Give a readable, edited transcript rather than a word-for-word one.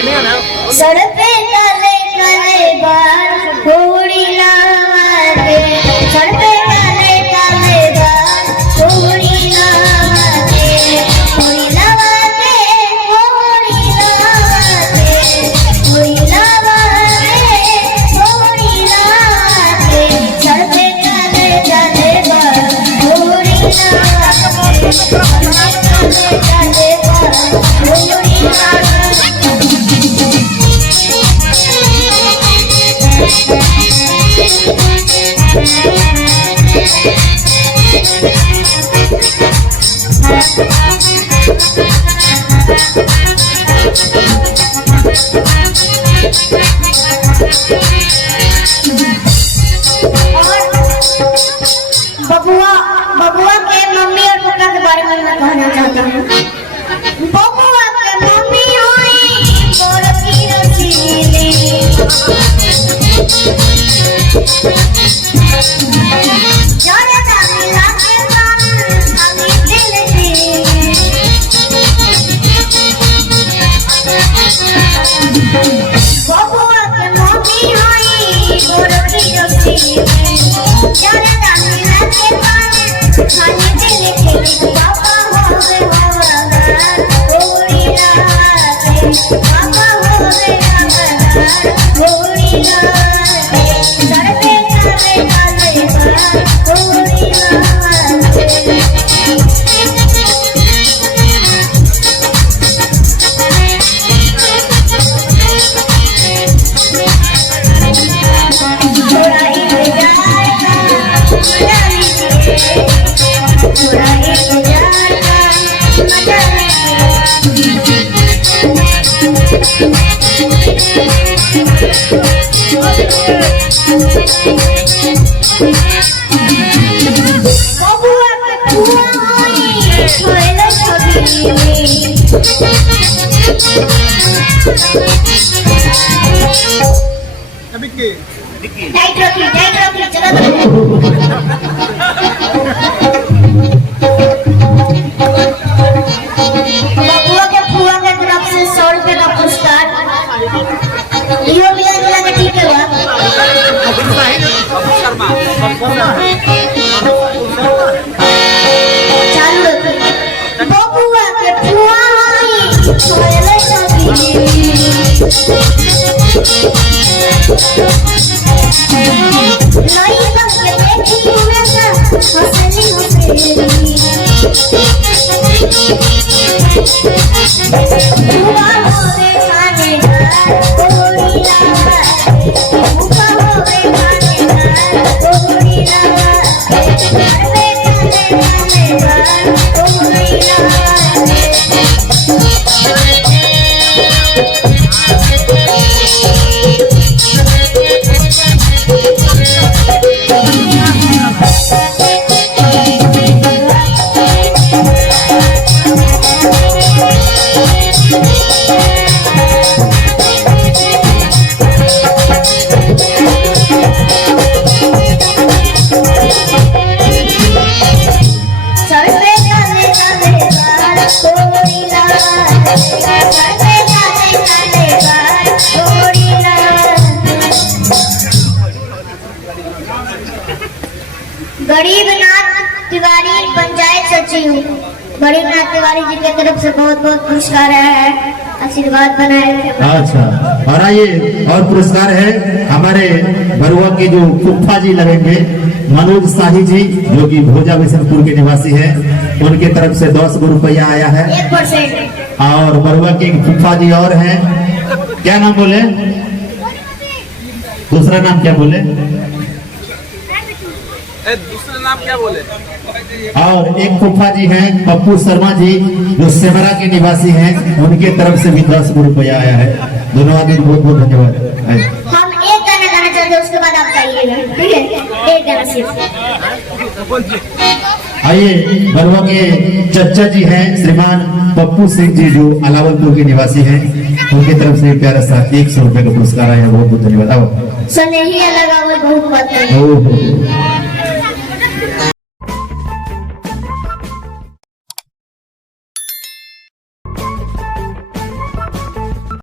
सर पे काले काले बाल थोड़ी लावाते, सर पे काले काले बाल थोड़ी लावाते, थोड़ी लावाते, थोड़ी लावाते, थोड़ी लावाते, थोड़ी लावाते, सर पे काले काले बाल थोड़ी लावाते, काले काले बाल थोड़ी लावाते। बबुआ बबुआ के मम्मी और पापा के बारे में मैं कहना चाहता हूँ। बबुआ के मम्मी हुई गोरखी रसीली, जाने जाने लाके मन हमें दिल दी, बबुआ के मम्मी हुई गोरखी रसीली, जाने जाने लाके मन हमें दिल दी, पापा हो गए हवादार थोड़ी लाते, पापा हो गए हवादार थोड़ी लाते, सर पे काले काले बाल थोड़ी लाते। थोड़ा इंतजार का मजा लीजिए, थोड़ा इंतजार का मजा बबुआ के फुआ होई छोले छबीली, टाइट रखी चलो बबुआ के फुआ के तरफ से 100 रुपए का पुरस्कार लियो मिला मिला के ठीक है बा चालू रखिए। बबुआ के फुआ होई छोले छबीली, नहीं करके देखी हमेशा हंसली हंसली, फुआ होवे खानेदार थोड़ी लावाते, फुआ होवे खानेदार थोड़ी लावाते, काले काले काले बाल थोड़ी लावाते। सर पे काले काले बाल थोड़ी लावाते, सर पे काले काले बाल थोड़ी लावाते। गरीबनाथ तिवारी पंचायत सचिव गरीबनाथ तिवारी जी की तरफ से बहुत बहुत पुरस्कार है, आशीर्वाद बनाए रखें। अच्छा, और आइए और पुरस्कार है हमारे बरुआ के जो फुफ्फा जी लगेंगे मनोज शाही जी, जो कि भोजा बिशनपुर के निवासी हैं, उनके तरफ से 10 रुपया आया है। 1%। और बरुआ के एक फुफ्फा जी और हैं, क्या नाम बोले, दूसरा नाम क्या बोले, दूसरा नाम क्या बोले? और एक फुफ्फा जी हैं पप्पू शर्मा जी, जो सेमरा के निवासी हैं, उनके तरफ से भी 10 रुपया आया है। दोनों आदमी को बहुत बहुत धन्यवाद। हम एक गाना गाना चाहते हैं, उसके बाद आप गाइएगा, ठीक है? एक गाना सिर्फ। आइए, बरुआ के चचा जी हैं श्रीमान पप्पू सिंह जी, जो अलावलपुर के निवासी हैं, उनके तरफ से प्यारा सा 100 रुपए का पुरस्कार आया है। बहुत बहुत धन्यवाद। आओ सनेही लगा वो बहुत बात है।